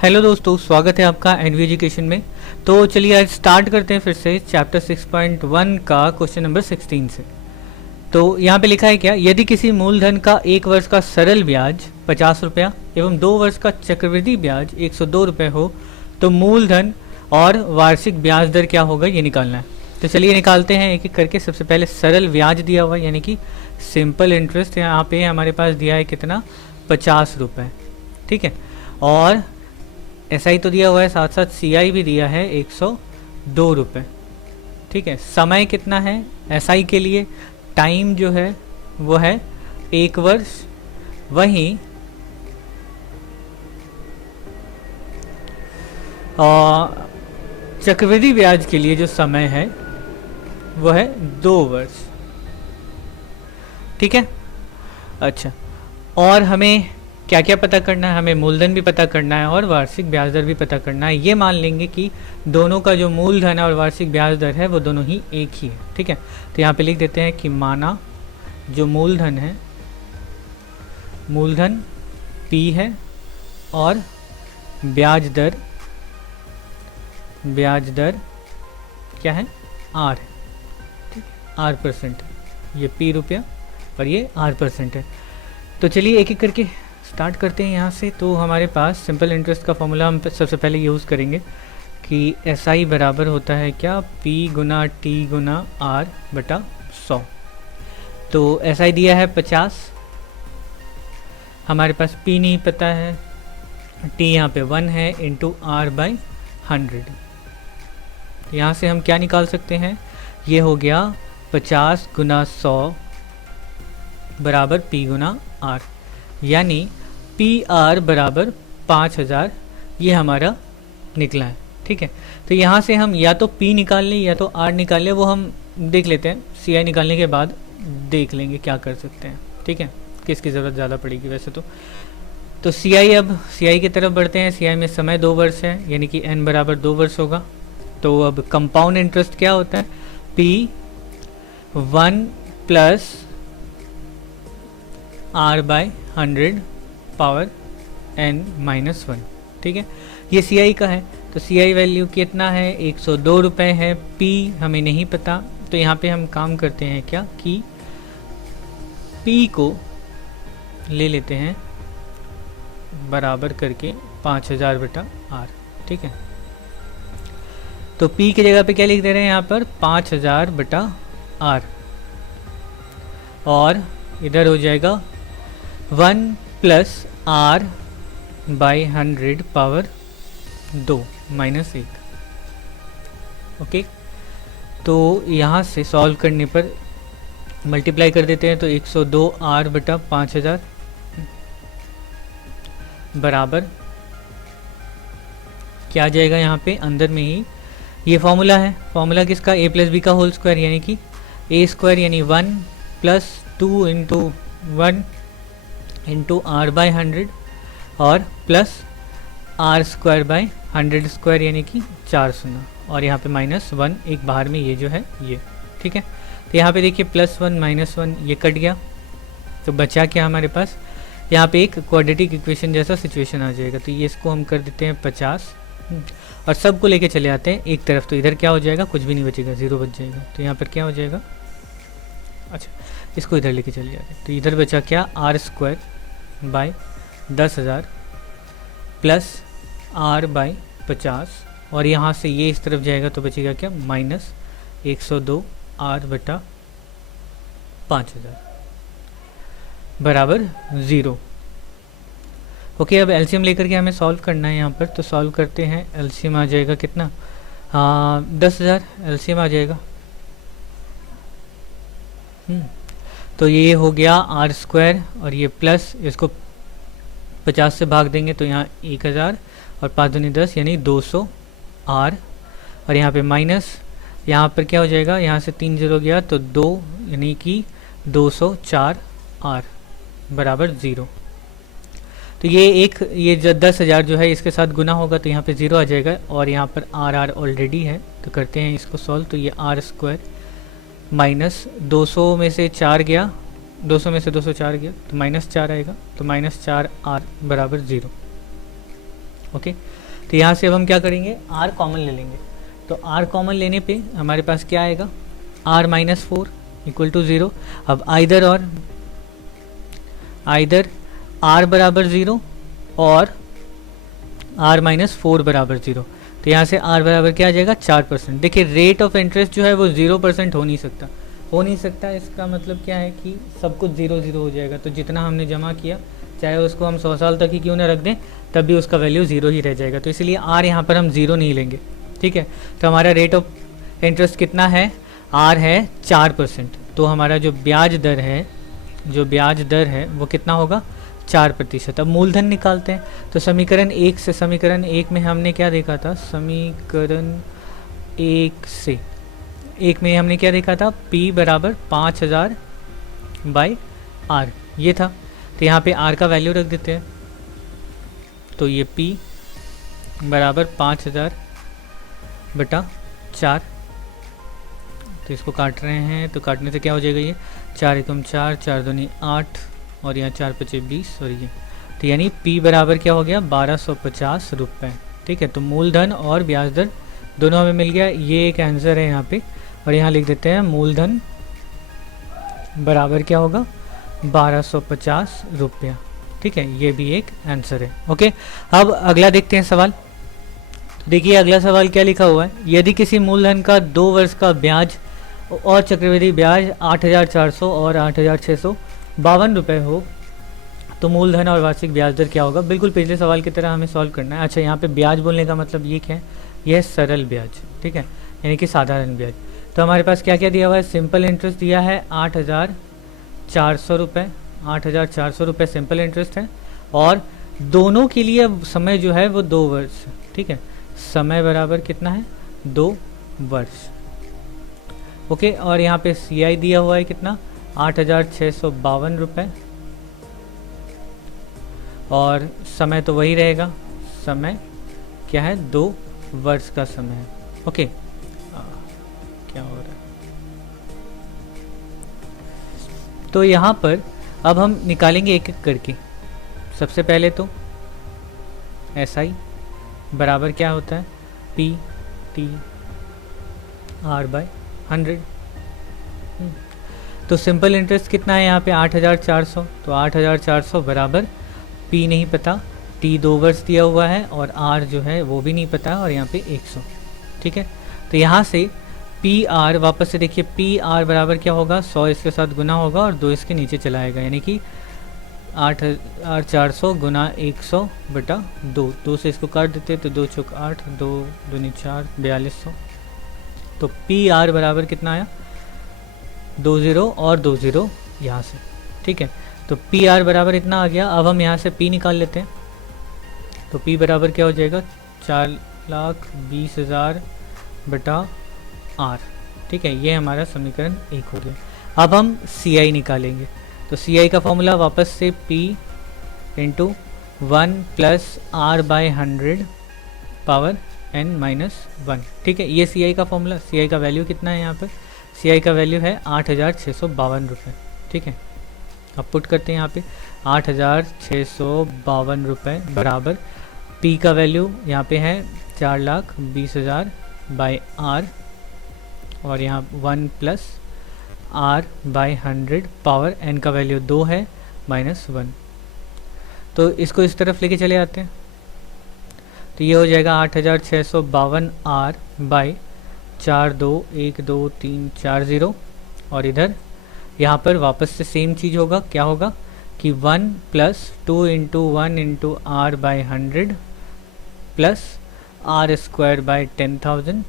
Hello दोस्तों, स्वागत है आपका एनवी एजुकेशन में। तो चलिए आज स्टार्ट करते हैं फिर से चैप्टर 6.1 का क्वेश्चन नंबर 16 से। तो यहाँ पे लिखा है क्या, यदि किसी मूलधन का 1 वर्ष का सरल ब्याज 50 रुपया एवं 2 वर्ष का चक्रवृद्धि ब्याज 102 रुपये हो तो मूलधन और वार्षिक ब्याज दर क्या होगा, ये निकालना है। तो चलिए निकालते हैं एक एक करके। सबसे पहले सरल ब्याज दिया हुआ यानी कि सिंपल इंटरेस्ट, यहाँ पे हमारे पास दिया है कितना, 50 रुपये, ठीक है। और एसआई तो दिया हुआ है, साथ साथ सीआई भी दिया है 102 रुपये, ठीक है। समय कितना है एसआई के लिए, टाइम जो है वो है 1 वर्ष। वहीं चक्रवृद्धि ब्याज के लिए जो समय है वो है 2 वर्ष, ठीक है। अच्छा, और हमें क्या क्या पता करना है, हमें मूलधन भी पता करना है और वार्षिक ब्याज दर भी पता करना है। ये मान लेंगे कि दोनों का जो मूलधन है और वार्षिक ब्याज दर है वो दोनों ही एक ही है, ठीक है। तो यहाँ पे लिख देते हैं कि माना जो मूलधन है, मूलधन P है और ब्याज दर क्या है, R है, ठीक है। R%, ये P रुपया और ये R% है। तो चलिए एक एक करके स्टार्ट करते हैं यहाँ से। तो हमारे पास सिंपल इंटरेस्ट का फॉर्मूला हम सबसे पहले यूज़ करेंगे कि SI बराबर होता है क्या, P गुना T गुना R बटा 100। तो SI दिया है 50, हमारे पास P नहीं पता है, T यहाँ पे 1 है, इंटू R/100। यहाँ से हम क्या निकाल सकते हैं, ये हो गया 50 गुना 100 बराबर P गुना R, यानी PR बराबर 5000, ये हमारा निकला है, ठीक है। तो यहाँ से हम या तो P निकाल लें या तो R निकाल लें, वो हम देख लेते हैं, CI निकालने के बाद देख लेंगे क्या कर सकते हैं, ठीक है, किसकी ज़रूरत ज़्यादा पड़ेगी वैसे तो CI, अब CI की तरफ बढ़ते हैं। CI में समय 2 वर्ष है, यानी कि N बराबर 2 वर्ष होगा। तो अब कंपाउंड इंटरेस्ट क्या होता है, P1 plus R/100 power N-1, ठीक है। ये CI का है, तो CI वैल्यू कितना है, 102 रुपये है। P हमें नहीं पता, तो यहाँ पे हम काम करते हैं क्या कि P को ले लेते हैं बराबर करके 5000 बटा R, ठीक है। तो P की जगह पे क्या लिख दे रहे हैं यहाँ पर, 5000 बटा R, और इधर हो जाएगा 1 plus R/100 power 2 minus 1, okay. तो यहाँ से सॉल्व करने पर मल्टीप्लाई कर देते हैं, तो 102 R बटा 5000 बराबर क्या आ जाएगा, यहाँ पे अंदर में ही ये फॉर्मूला है, फॉर्मूला किसका, A प्लस बी का होल स्क्वायर, यानी कि A स्क्वायर यानी 1 प्लस 2 इंटू 1 इंटू R/100 और plus R square by 100 square यानी कि 400, और यहाँ पे -1 एक बाहर में ये जो है ये, ठीक है। तो यहाँ पे देखिए +1 -1 ये कट गया, तो बचा क्या हमारे पास, यहाँ पे एक क्वाड्रेटिक इक्वेशन जैसा सिचुएशन आ जाएगा। तो ये इसको हम कर देते हैं 50 और सबको लेके चले आते हैं एक तरफ, तो इधर क्या हो जाएगा, कुछ भी नहीं बचेगा, 0 बच जाएगा। तो यहाँ पर क्या हो जाएगा, अच्छा इसको इधर लेके चले जाते हैं, तो इधर बचा क्या, R square by 10,000 plus R/50, और यहाँ से ये इस तरफ जाएगा तो बचेगा क्या, -102 R बटा 5000 बराबर 0। ओके, अब एलसीएम लेकर के हमें सॉल्व करना है यहाँ पर। तो सॉल्व करते हैं, एलसीएम आ जाएगा कितना, 10,000 एलसीएम आ जाएगा। तो ये हो गया R स्क्वायर और ये प्लस, इसको 50 से भाग देंगे तो यहाँ 1000 और 5 दूनी 10 यानी 200 R, और यहाँ पे माइनस, यहाँ पर क्या हो जाएगा, यहाँ से 3 0 गया तो 2 यानी कि 204 R बराबर 0। तो ये जो 10,000 जो है इसके साथ गुना होगा तो यहाँ पे 0 आ जाएगा, और यहाँ पर R ऑलरेडी है, तो करते हैं इसको सॉल्व। तो ये R स्क्वायर माइनस 200 में से 4 गया, 200 में से 204 गया तो -4 आएगा, तो -4 R बराबर 0। ओके, तो यहाँ से अब हम क्या करेंगे, आर कॉमन ले लेंगे। तो आर कॉमन लेने पे हमारे पास क्या आएगा, आर माइनस 4 इक्वल टू 0। अब आइदर आर बराबर 0 और आर माइनस 4 बराबर 0। तो यहाँ से आर बराबर क्या आ जाएगा, 4%। देखिए रेट ऑफ इंटरेस्ट जो है वो 0% हो नहीं सकता। इसका मतलब क्या है कि सब कुछ 0 हो जाएगा। तो जितना हमने जमा किया, चाहे उसको हम 100 साल तक ही क्यों ना रख दें, तब भी उसका वैल्यू 0 ही रह जाएगा। तो इसलिए आर यहाँ पर हम 0 नहीं लेंगे, ठीक है। तो हमारा रेट ऑफ इंटरेस्ट कितना है, आर है 4%। तो हमारा जो ब्याज दर है वो कितना होगा, 4%। अब मूलधन निकालते हैं। तो समीकरण 1 से, समीकरण 1 में हमने क्या देखा था, समीकरण 1 में हमने क्या देखा था, P बराबर 5000 बाई आर, ये था। तो यहाँ पे आर का वैल्यू रख देते हैं। तो ये P बराबर 5000 बटा 4। तो इसको काट रहे हैं, तो काटने से क्या हो जाएगा, ये 4 एकम 4, 4 दूनी 8 और यहाँ 4 पचे 20 और ये, तो यानी P बराबर क्या हो गया, 1250 रुपये, ठीक है। तो मूलधन और ब्याज दर दोनों हमें मिल गया। ये एक आंसर है यहाँ पे, और यहाँ लिख देते हैं मूलधन बराबर क्या होगा, 1250 रुपया, ठीक है। ये भी एक आंसर है। ओके, अब अगला देखते हैं सवाल। देखिए अगला सवाल क्या लिखा हुआ है, यदि किसी मूलधन का 2 वर्ष का ब्याज और चक्रवृद्धि ब्याज 8400 और 8652 रुपये हो, तो मूलधन और वार्षिक ब्याज दर क्या होगा। बिल्कुल पिछले सवाल की तरह हमें सॉल्व करना है। अच्छा, यहाँ पे ब्याज बोलने का मतलब ये क्या है, यह सरल ब्याज, ठीक है, यानी कि साधारण ब्याज। तो हमारे पास क्या क्या दिया हुआ है, सिंपल इंटरेस्ट दिया है 8400 रुपये, 8400 रुपये सिंपल इंटरेस्ट है, और दोनों के लिए समय जो है वो 2 वर्ष, ठीक है। समय बराबर कितना है, 2 वर्ष, ओके। और यहाँ पे CI दिया हुआ है कितना, 8652 रुपये, और समय तो वही रहेगा, समय क्या है, 2 वर्ष का समय है, ओके। क्या हो रहा है, तो यहाँ पर अब हम निकालेंगे एक एक करके। सबसे पहले तो SI बराबर क्या होता है, PT/R बाय 100। तो सिंपल इंटरेस्ट कितना है यहाँ पे, 8400। तो 8400 बराबर P नहीं पता, T 2 वर्ष दिया हुआ है, और R जो है वो भी नहीं पता, और यहाँ पे 100, ठीक है। तो यहाँ से PR वापस से देखिए, PR बराबर क्या होगा, 100 इसके साथ गुना होगा और 2 इसके नीचे चला आएगा, यानी कि 8400 गुना 100 बटा 2 से इसको काट देते, तो 2 चौक 8, 2 दूनी 4, 4200। तो PR बराबर कितना आया, 20 और 20 यहाँ से, ठीक है। तो PR बराबर इतना आ गया। अब हम यहाँ से P निकाल लेते हैं। तो P बराबर क्या हो जाएगा, 4,20,000 बटा R, ठीक है। ये हमारा समीकरण 1 हो गया। अब हम CI निकालेंगे। तो CI का फॉर्मूला वापस से P into 1 plus R by 100 power n-1, ठीक है। ये CI का फॉर्मूला, CI का वैल्यू कितना है यहाँ पर, CI का वैल्यू है 8652 रुपये, ठीक है। अब पुट करते हैं यहाँ पे 8652 रुपये बराबर P का वैल्यू यहाँ पे है 4,20,000 बाई R, और यहाँ 1 plus R by 100 power n का वैल्यू 2 है -1। तो इसको इस तरफ लेके चले आते हैं। तो ये हो जाएगा 8652 R बाई 421234 और इधर यहाँ पर वापस से सेम चीज़ होगा। क्या होगा कि 1 plus 2 into 1 into R by 100 plus R square by 10,000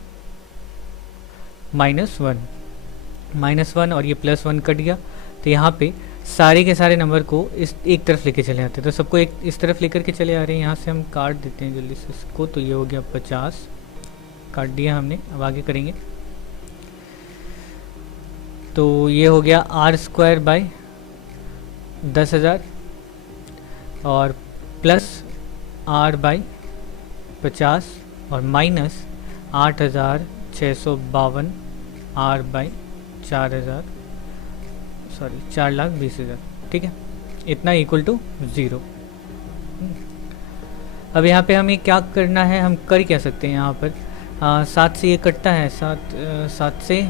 -1 और ये +1 कट गया। तो यहाँ पे सारे के सारे नंबर को इस एक तरफ लेके चले आते हैं। तो सबको एक इस तरफ लेकर के चले आ रहे हैं। यहाँ से हम काट देते हैं जल्दी से इसको। तो ये हो गया 50, काट दिया हमने। अब आगे करेंगे तो ये हो गया R स्क्वायर बाई 10,000 और प्लस R बाई 50 और माइनस 8,652 R बाई 4,20,000, ठीक है। इतना इक्वल टू 0। अब यहाँ पे हमें क्या करना है, हम कर क्या सकते हैं यहाँ पर, 7 से ये कटता है, 7 से,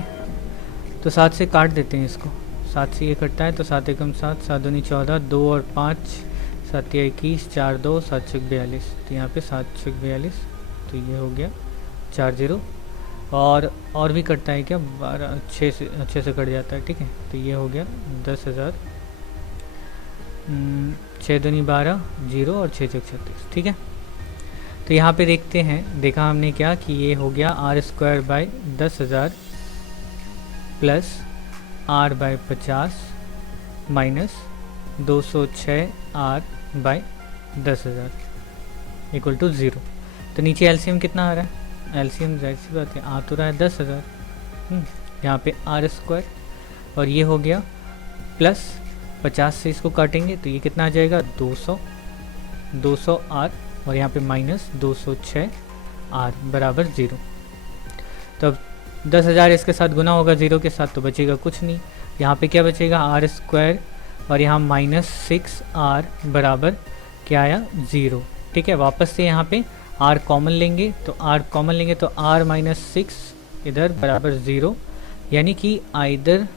तो 7 से काट देते हैं इसको, 7 से ये कटता है तो 7 एकम 7, 7 दूनी 14, 2 और 5, 7 या 21, 4 2, 7 6 42, तो यहाँ पे 7 6 42, तो ये हो गया 4 0, और भी कटता है क्या, 12 6 से अच्छे से कट जाता है, ठीक है, तो ये हो गया 10,000, 6 दूनी 12, 0 और 6 6 36, ठीक है। तो यहाँ पे देखते हैं, देखा हमने क्या कि ये हो गया r² by 10,000 plus r by 50 minus 206 r by 10,000 equal to 0। तो नीचे एलसीएम कितना आ रहा है, एलसीएम जाहिर सी बात है आ तो रहा है 10,000, यहाँ पे r² और ये हो गया प्लस 50 से इसको काटेंगे तो ये कितना आ जाएगा 200 r और यहाँ पे माइनस 206 r बराबर 0। तो अब 10,000 इसके साथ गुना होगा 0 के साथ तो बचेगा कुछ नहीं, यहाँ पे क्या बचेगा r² और यहाँ माइनस 6r बराबर क्या आया 0, ठीक है। वापस से यहाँ पे r कॉमन लेंगे तो r कॉमन लेंगे तो r माइनस 6 इधर बराबर 0, यानी कि आइदर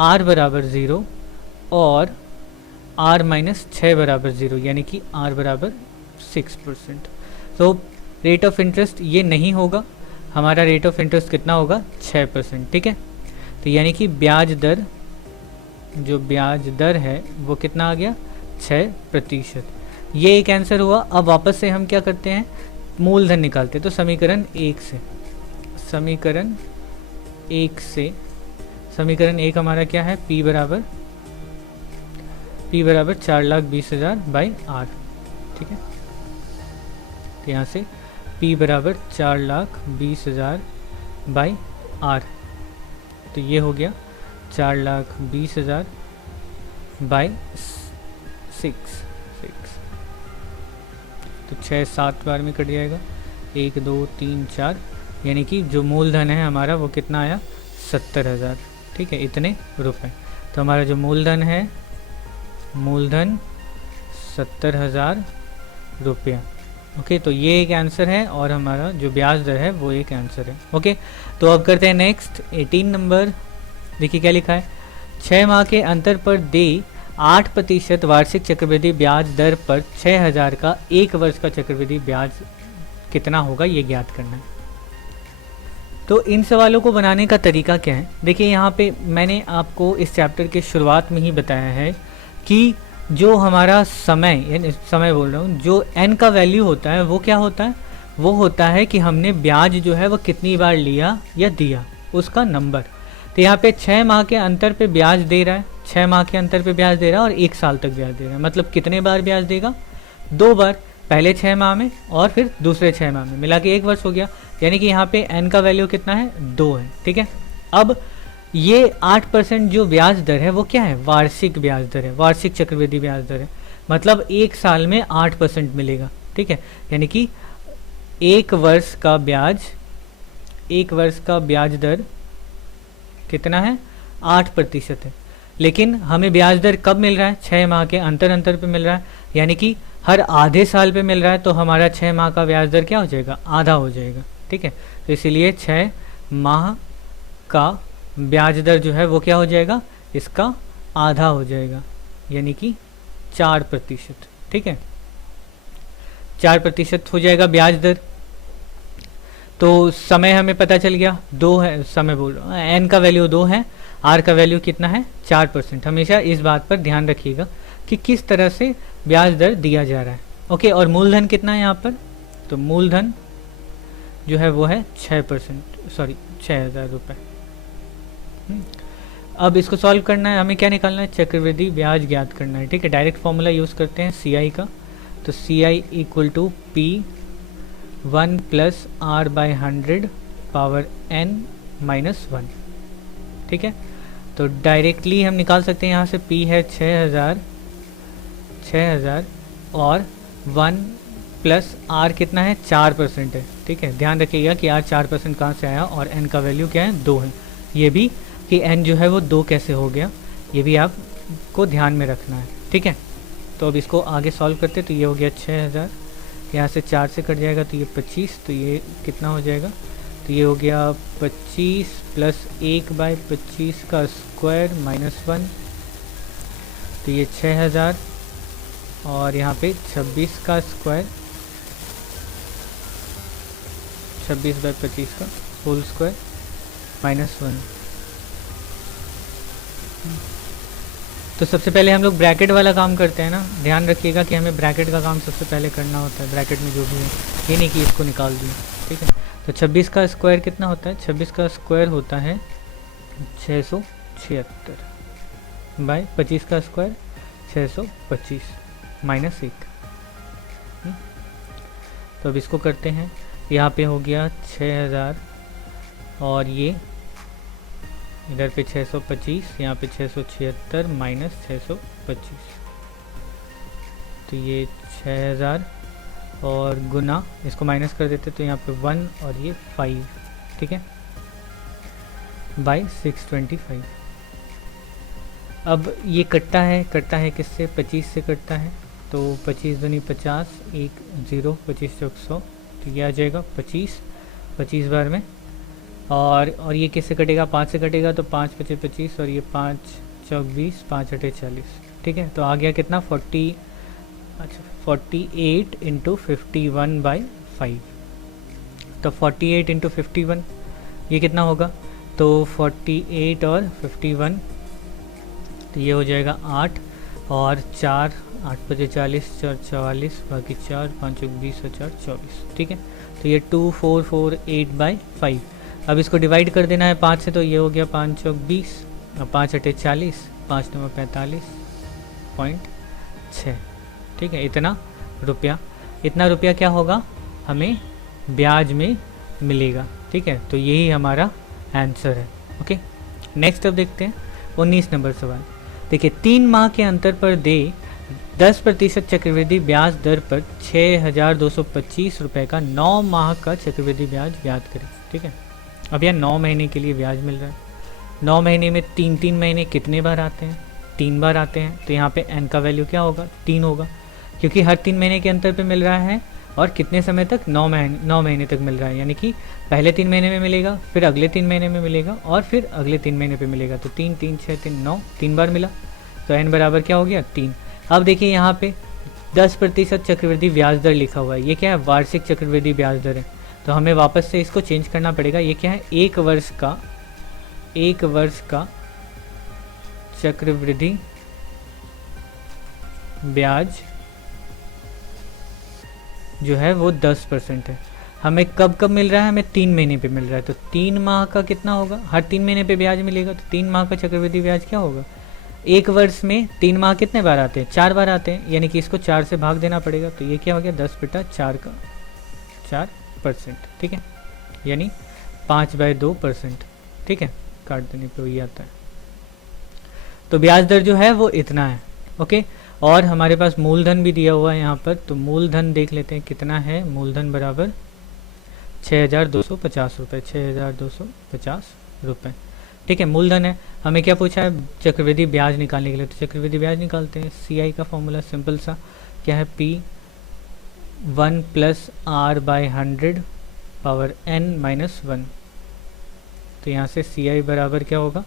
r बराबर 0 और r माइनस 6 बराबर 0, यानी कि r बराबर 6%। तो रेट ऑफ इंटरेस्ट ये नहीं होगा, हमारा रेट ऑफ इंटरेस्ट कितना होगा 6%, ठीक है। तो यानी कि ब्याज दर, जो ब्याज दर है वो कितना आ गया 6%। ये एक आंसर हुआ। अब वापस से हम क्या करते हैं, मूलधन निकालते हैं। तो समीकरण 1 से, समीकरण 1 हमारा क्या है, P बराबर 4,20,000 बाई R, ठीक है। तो यहाँ से P बराबर 4,20,000 बाई R, तो ये हो गया 4,20,000 बाई 6, तो 6 7 बार में कट जाएगा, 1 2 3 4, यानी कि जो मूलधन है हमारा वो कितना आया 70,000, ठीक है, इतने रुपए। तो हमारा जो मूलधन है, मूलधन 70,000 रुपया, ओके। तो ये एक आंसर है और हमारा जो ब्याज दर है वो एक आंसर है, ओके। तो अब करते हैं नेक्स्ट 18 नंबर। देखिए क्या लिखा है, 6 माह के अंतर पर दे 8% वार्षिक चक्रवृद्धि ब्याज दर पर 6,000 का 1 वर्ष का चक्रवृद्धि ब्याज कितना होगा, ये ज्ञात करना है। तो इन सवालों को बनाने का तरीका क्या है, देखिए यहाँ पे मैंने आपको इस चैप्टर के शुरुआत में ही बताया है कि जो हमारा समय, यानी समय बोल रहा हूँ, जो n का वैल्यू होता है वो क्या होता है, वो होता है कि हमने ब्याज जो है वो कितनी बार लिया या दिया, उसका नंबर। तो यहाँ पे 6 माह के अंतर पे ब्याज दे रहा है, 6 माह के अंतर पे ब्याज दे रहा है और 1 साल तक ब्याज दे रहा है, मतलब कितने बार ब्याज देगा, 2 बार, पहले 6 माह में और फिर दूसरे 6 माह में, मिला के 1 वर्ष हो गया। यानी कि यहाँ पे n का वैल्यू कितना है 2 है, ठीक है। अब ये 8% जो ब्याज दर है वो क्या है, वार्षिक ब्याज दर है, वार्षिक चक्रवृद्धि ब्याज दर है, मतलब 1 साल में 8% मिलेगा, ठीक है। यानी कि 1 वर्ष का ब्याज दर कितना है 8% है। लेकिन हमें ब्याज दर कब मिल रहा है, 6 माह के अंतर पे मिल रहा है, यानी कि हर आधे साल पे मिल रहा है, तो हमारा 6 माह का ब्याज दर क्या हो जाएगा, आधा हो जाएगा, ठीक है। तो इसीलिए 6 माह का ब्याज दर जो है वो क्या हो जाएगा, इसका आधा हो जाएगा, यानी कि 4%, ठीक है, 4% हो जाएगा ब्याज दर। तो समय हमें पता चल गया 2 है, समय बोल रहा हूँ, n का वैल्यू 2 है, r का वैल्यू कितना है 4%। हमेशा इस बात पर ध्यान रखिएगा कि किस तरह से ब्याज दर दिया जा रहा है, ओके। और मूलधन कितना है यहाँ पर, तो मूलधन जो है वो है 6%, सॉरी 6,000 रुपये। अब इसको सॉल्व करना है, हमें क्या निकालना है, चक्रवृद्धि ब्याज ज्ञात करना है, ठीक है। डायरेक्ट फॉर्मूला यूज़ करते हैं CI का, तो CI equal to P 1 plus R by 100 power n minus 1, ठीक है। तो डायरेक्टली हम निकाल सकते हैं, यहाँ से P है 6,000 और 1 प्लस R कितना है 4% है, ठीक है। ध्यान रखिएगा कि R 4% कहाँ से आया और n का वैल्यू क्या है 2 है, ये भी कि n जो है वो 2 कैसे हो गया, ये भी आपको ध्यान में रखना है, ठीक है। तो अब इसको आगे सॉल्व करते, तो ये हो गया 6000, यहाँ से 4 से कट जाएगा तो ये 25, तो ये कितना हो जाएगा, तो ये हो गया 25 प्लस 1/25 का स्क्वायर माइनस 1, तो ये 6000 और यहाँ पे 26 का स्क्वायर, 26/25 का होल स्क्वायर माइनस 1। तो सबसे पहले हम लोग ब्रैकेट वाला काम करते हैं ना, ध्यान रखिएगा कि हमें ब्रैकेट का काम सबसे पहले करना होता है, ब्रैकेट में जो भी है, ये नहीं कि इसको निकाल दिए, ठीक है। तो 26 का स्क्वायर कितना होता है, 26 का स्क्वायर होता है 676 बाय 25 का स्क्वायर 625 माइनस 1। तो अब इसको करते हैं, यहाँ पे हो गया 6000 और ये इधर पे 625, यहाँ पे 676 माइनस 625, तो ये 6000 और गुना इसको माइनस कर देते तो यहाँ पे 1 और ये 5, ठीक है, बाई 625। अब ये कटता है किससे, 25 से कटता है, तो 25 दूनी 50, 1 0, 25 चौक 100, तो ये आ जाएगा 25 बार में, और ये किससे कटेगा, 5 से कटेगा, तो 5 5 25 और ये 5 चौक 20, 5 8 40, ठीक है। तो आ गया कितना 48 इंटू 51/5, तो 48 इंटू 51 ये कितना होगा, तो 48 और 51, तो ये हो जाएगा 8 और 4 8 5 40, 4 44, बाकी 4 5 20 और 4 24, ठीक है। तो ये 2448/5। अब इसको डिवाइड कर देना है 5 से, तो ये हो गया 5 चौक 20 और 5 8 40, 5 9 45.6, ठीक है। इतना रुपया क्या होगा हमें ब्याज में मिलेगा, ठीक है। तो यही हमारा आंसर है। ओके, नेक्स्ट अब देखते हैं 19 नंबर सवाल। देखिए, 3 माह के अंतर पर दे 10% चक्रवृद्धि ब्याज दर पर 6225 रुपये का 9 माह का चक्रवृद्धि ब्याज ज्ञात करें, ठीक है। अब यहाँ 9 महीने के लिए ब्याज मिल रहा है, 9 महीने में 3 महीने कितने बार आते हैं, 3 बार आते हैं, तो यहाँ पे n का वैल्यू क्या होगा, 3 होगा, क्योंकि हर 3 महीने के अंतर पे मिल रहा है, और कितने समय तक, 9 महीने तक मिल रहा है, यानी कि पहले 3 महीने में मिलेगा, फिर अगले 3 महीने में मिलेगा, और फिर अगले 3 महीने पे मिलेगा, तो 3 3 6 3 9, 3 बार मिला, तो n बराबर क्या हो गया 3। अब देखिए यहाँ पे 10% चक्रवृद्धि ब्याज दर लिखा हुआ है, ये क्या है, वार्षिक चक्रवृद्धि ब्याज दर है, तो हमें वापस से इसको चेंज करना पड़ेगा। ये क्या है, 1 वर्ष का चक्रवृद्धि ब्याज जो है वो 10% है। हमें कब मिल रहा है, हमें 3 महीने पे मिल रहा है, तो 3 माह का कितना होगा, हर 3 महीने पे ब्याज मिलेगा, तो 3 माह का चक्रवृद्धि ब्याज क्या होगा, 1 वर्ष में 3 माह कितने बार आते हैं, 4 बार आते हैं, यानी कि इसको 4 से भाग देना पड़ेगा, तो ये क्या हो गया 10/4 का 4%, ठीक है, यानी 5/2%, ठीक है, काट देने पे वही आता है। तो ब्याज दर जो है वो इतना है। ओके, और हमारे पास मूलधन भी दिया हुआ है यहाँ पर, तो मूलधन देख लेते हैं कितना है, मूलधन बराबर 6250 रुपये, 6250 रुपये, ठीक है, मूलधन है। हमें क्या पूछा है, चक्रवृद्धि ब्याज निकालने के लिए, तो चक्रवृद्धि ब्याज निकालते हैं। CI का फॉर्मूला सिंपल सा क्या है, P1 + R/100 पावर n-1, तो यहाँ से CI बराबर क्या होगा,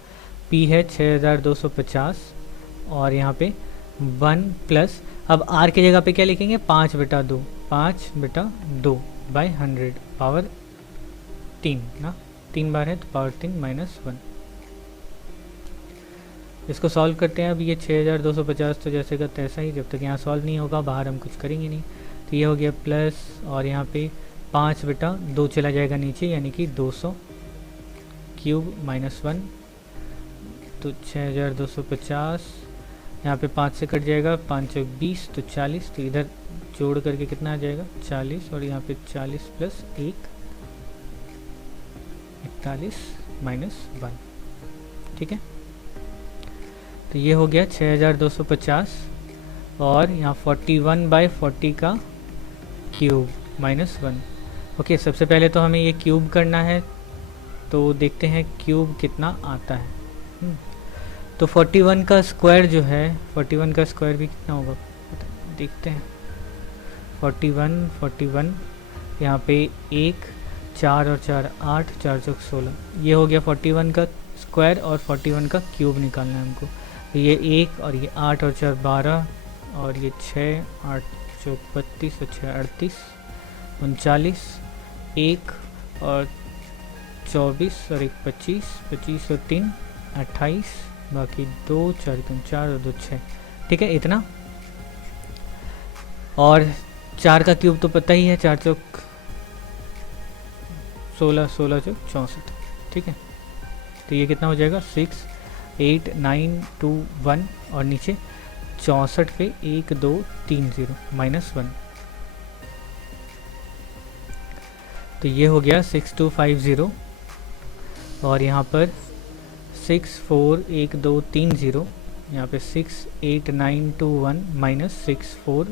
P है 6250 और यहाँ पे 1 प्लस, अब R की जगह पे क्या लिखेंगे, 5/2, 5/2/100 पावर 3 ना, 3 बार है तो पावर 3 -1। इसको सॉल्व करते हैं। अब ये 6250 तो जैसे का तैसा ही, जब तक यहाँ सॉल्व नहीं होगा बाहर हम कुछ करेंगे नहीं, तो ये हो गया प्लस, और यहाँ पे 5/2 चला जाएगा नीचे, यानी कि 200 क्यूब -1, तो 6250, यहाँ पे 5 से कट जाएगा, 5 चौक 20, तो 40, तो इधर जोड़ करके कितना आ जाएगा 40, और यहाँ पे 40 + 1 41 -1, ठीक है। तो ये हो गया 6250, और यहाँ 41/40 का क्यूब -1। ओके, सबसे पहले तो हमें ये क्यूब करना है, तो देखते हैं क्यूब कितना आता है। तो 41 का स्क्वायर जो है, 41 का स्क्वायर भी कितना होगा पता देखते हैं 41 41, यहाँ पे 1 4 और 4 8, 4 चौक 16, ये हो गया 41 का स्क्वायर और 41 का क्यूब निकालना है हमको। तो ये 1 और ये 8 और 4 12 और ये 6 8 चौक 32 और 6 38 39, 1 और 24 और 1 25, 25 और 3 28, बाकी 2 4 3 4 और 2 6, ठीक है इतना। और 4 का क्यूब तो पता ही है, 4 चौक 16, 16 चौक 64, ठीक है। तो ये कितना हो जाएगा 6 8 9 2 1 और नीचे 64 पे 1 2 3 0 -1, तो ये हो गया 6250 और यहाँ पर 6 4 1 2 3 0, यहाँ पे 6 8 9 2 1 -6 4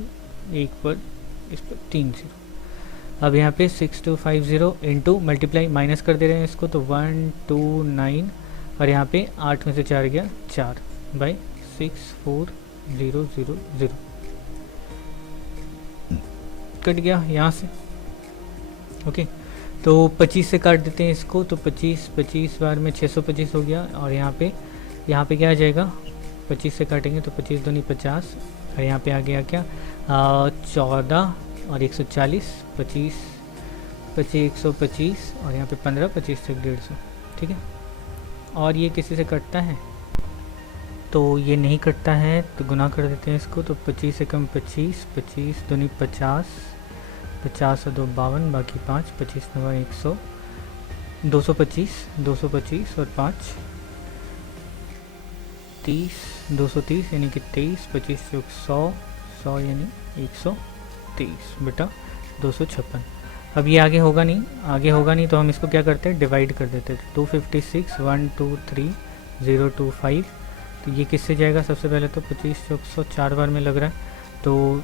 1 पर इस पर 3 0। अब यहाँ पे 6250 इंटू मल्टीप्लाई माइनस कर दे रहे हैं इसको, तो 1 2 9 और यहाँ पे 8 में से 4 गया 4 बाई 64000 कट गया यहाँ से। ओके, तो 25 से काट देते हैं इसको, तो 25 बार में 625 हो गया और यहाँ पे क्या आ जाएगा, 25 से काटेंगे तो 25 दूनी 50 और यहाँ पे आ गया क्या 14 और 140, 25 125 और यहाँ पे 15, 25 से 150, ठीक है। और ये किसी से कटता है तो ये नहीं कटता है, तो गुना कर देते हैं इसको, तो 25 से कम 25, 25 दूनी 50, 50 और 2 52, बाकी 5, 25 नवा 100, 225 और 5 30, 230 यानी कि 23, 25 चौक 100, 100 यानी 123 बेटा 256। अब ये आगे होगा नहीं तो हम इसको क्या करते हैं, डिवाइड कर देते हैं। 256 1 2 3 0 2 5, तो ये किससे जाएगा, सबसे पहले तो 25 चौक 100 4 बार में लग रहा है, तो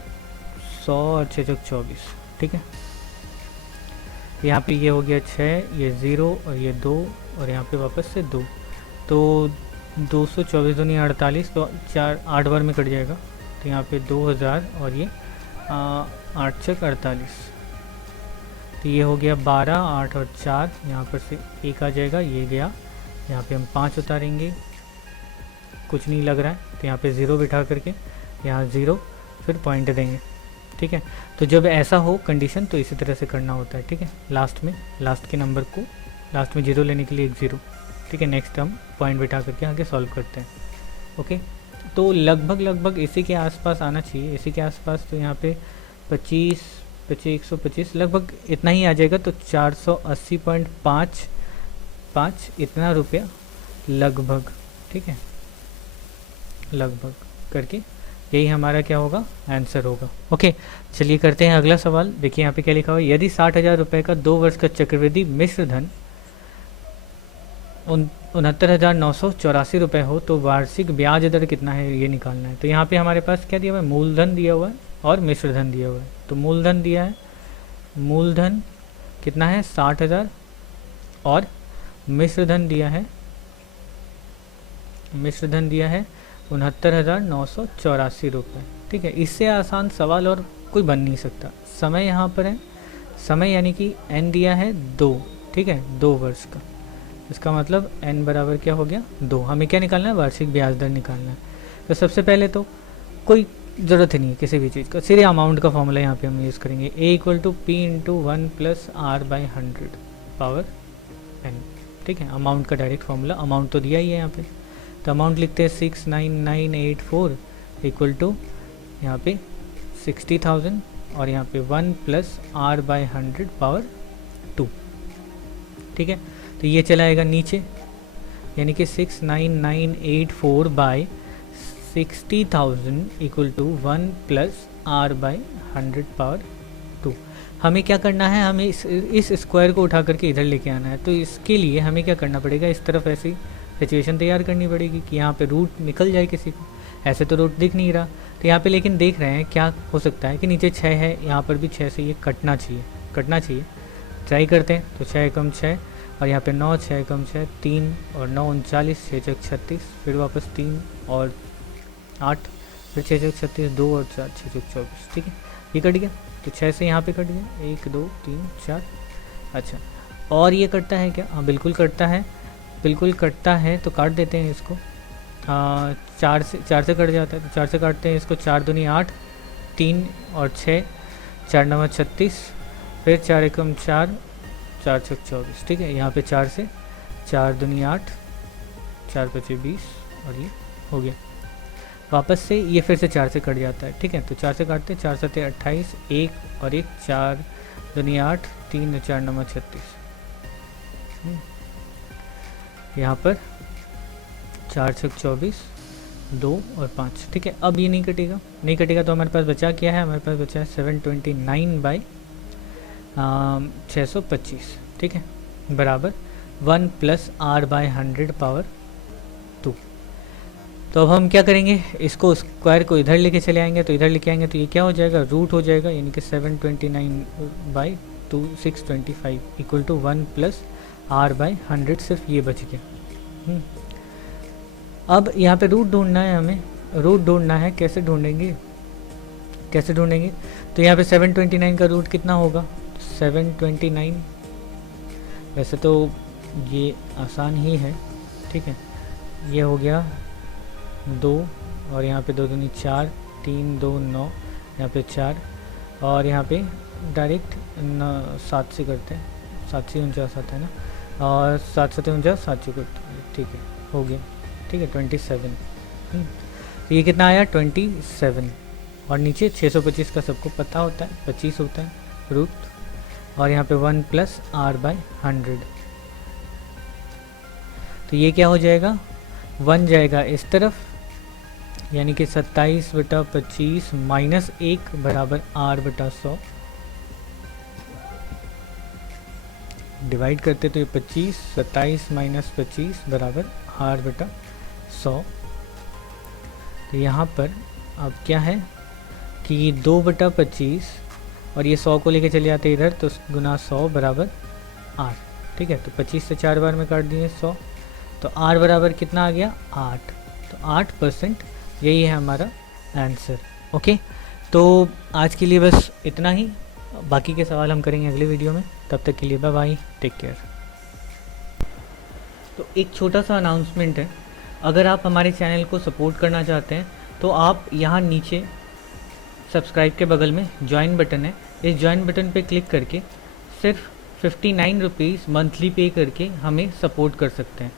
100 और 6 चौक 24, ठीक है। यहाँ पे ये हो गया 6, ये 0 और ये 2 और यहाँ पे वापस से 2, तो 224 दूनी 48, तो 8 बार में कट जाएगा, तो यहाँ पे 2000 और ये 8 छक 48, तो ये हो गया 12 8 और 4, यहाँ पर से 1 आ जाएगा, ये गया, यहाँ पे हम 5 उतारेंगे, कुछ नहीं लग रहा है, तो यहाँ पे 0 बिठा करके यहाँ 0 फिर पॉइंट देंगे, ठीक है। तो जब ऐसा हो कंडीशन तो इसी तरह से करना होता है, ठीक है। लास्ट के नंबर को लास्ट में 0 लेने के लिए एक 0, ठीक है। नेक्स्ट हम पॉइंट बिठा करके आगे सॉल्व करते हैं। ओके, तो लगभग इसी के आसपास आना चाहिए, इसी के आसपास, तो यहाँ पे 25 125 लगभग इतना ही आ जाएगा, तो 480.55 इतना रुपया लगभग, ठीक है, लगभग करके यही हमारा क्या होगा, आंसर होगा। ओके, चलिए करते हैं अगला सवाल। देखिए यहाँ पे क्या लिखा हुआ है, यदि 60,000 रुपये का 2 वर्ष का चक्रवृद्धि मिश्र धन 69,984 रुपये हो तो वार्षिक ब्याज दर कितना है, ये निकालना है। तो यहाँ पे हमारे पास क्या दिया हुआ है, मूलधन दिया हुआ है और मिश्र धन दिया हुआ है। तो मूलधन दिया है, मूलधन कितना है 60,000 और मिश्र धन दिया है 69,984 रुपये, ठीक है। इससे आसान सवाल और कोई बन नहीं सकता। समय यहाँ पर है, समय यानी कि n दिया है 2, ठीक है, 2 वर्ष का, इसका मतलब n बराबर क्या हो गया 2। हमें क्या निकालना है, वार्षिक ब्याज दर निकालना है। तो सबसे पहले तो कोई ज़रूरत ही नहीं है किसी भी चीज़ का, सीधे अमाउंट का फॉर्मूला यहाँ पे हम यूज़ करेंगे, A = P × 1 + R/100 power n, ठीक है। अमाउंट का डायरेक्ट फॉर्मूला, अमाउंट तो दिया ही है यहाँ पे, तो अमाउंट लिखते हैं 69984 = यहाँ पे 60,000 और यहाँ पे 1 + R/100 पावर 2, ठीक है। तो ये चलाएगा नीचे, यानी कि 69984 बाई 60,000 = 1 + R/100 पावर 2। हमें क्या करना है, हमें इस स्क्वायर को उठा करके इधर लेके आना है। तो इसके लिए हमें क्या करना पड़ेगा, इस तरफ ऐसी सिचुएशन तैयार करनी पड़ेगी कि यहाँ पे रूट निकल जाए किसी को। ऐसे तो रूट दिख नहीं रहा, तो यहाँ पे लेकिन देख रहे हैं क्या हो सकता है कि नीचे 6 है, यहाँ पर भी 6 से ये कटना चाहिए। ट्राई करते हैं, तो 6 × 6 और यहाँ पे 9, 6 × 6 3 और 9 39, 6 × 36, फिर वापस 3 और 8 फिर 6 चौक 36, 2 और 4, 6 चौक 24, ठीक है, ये कट गया। तो 6 से यहाँ पे कट गया, 1 2 3 4। अच्छा, और ये कटता है क्या? हाँ बिल्कुल कटता है, बिल्कुल कटता है, तो काट देते हैं इसको। 4 से कट जाता है, तो 4 से काटते हैं इसको। 4 दूनी 8, 3 और 6, 4 9 36, फिर 4 एकम 4, 4 छक 24, ठीक है। यहाँ पे 4 से 4 दूनी 8, 4 पचे 20, और ये हो गया। वापस से ये फिर से 4 से कट जाता है, ठीक है। तो 4 से काटते हैं, 4 सते 28, 1 और 1, 4 दूनी 8, 3 और 4 9 36। यहाँ पर 4 छक 24, 2 और 5, ठीक है। अब ये नहीं कटेगा, नहीं कटेगा, तो हमारे पास बचा क्या है? हमारे पास बचा है 729/625, ठीक है, बराबर 1 + r/100 पावर 2। तो अब हम क्या करेंगे, इसको स्क्वायर को इधर लेके चले आएंगे, तो इधर लेके आएंगे तो ये क्या हो जाएगा? रूट हो जाएगा, यानी कि 729/2625 इक्वल टू 1 + r/100, सिर्फ ये बच गया। अब यहाँ पे रूट ढूंढना है हमें, रूट ढूंढना है, कैसे ढूंढेंगे, कैसे ढूंढेंगे? तो यहाँ पे 729 का रूट कितना होगा? 729, वैसे तो ये आसान ही है, ठीक है। ये हो गया 2, और यहाँ पे 2 दूनी 4, 3 2 9, यहाँ पे 4, और यहाँ पे डायरेक्ट 7 से करते हैं, 7 से 49 आता है ना, और 7 से 49, 7 से करते हैं, ठीक है, हो गया, ठीक है, 27। तो ये कितना आया? 27, और नीचे 625 का सबको पता होता है, 25 होता है रूट, और यहाँ पे 1 + r/100। तो ये क्या हो जाएगा? 1 जाएगा इस तरफ, यानी कि 27/25 - 1 बराबर r/100। डिवाइड करते तो ये 25, 27 - 25 बराबर r/100। तो यहाँ पर अब क्या है कि 2/25, और ये 100 को लेके चले जाते इधर, तो गुना 100 बराबर r, ठीक है। तो 25 से 4 बार में काट दिए 100, तो r बराबर कितना आ गया? 8। तो 8%, यही है हमारा आंसर। ओके, तो आज के लिए बस इतना ही, बाकी के सवाल हम करेंगे अगले वीडियो में। तब तक के लिए बाय बाय, टेक केयर। तो एक छोटा सा अनाउंसमेंट है, अगर आप हमारे चैनल को सपोर्ट करना चाहते हैं तो आप यहाँ नीचे सब्सक्राइब के बगल में ज्वाइन बटन है, इस ज्वाइन बटन पे क्लिक करके सिर्फ 59 रुपीज़ मंथली पे करके हमें सपोर्ट कर सकते हैं।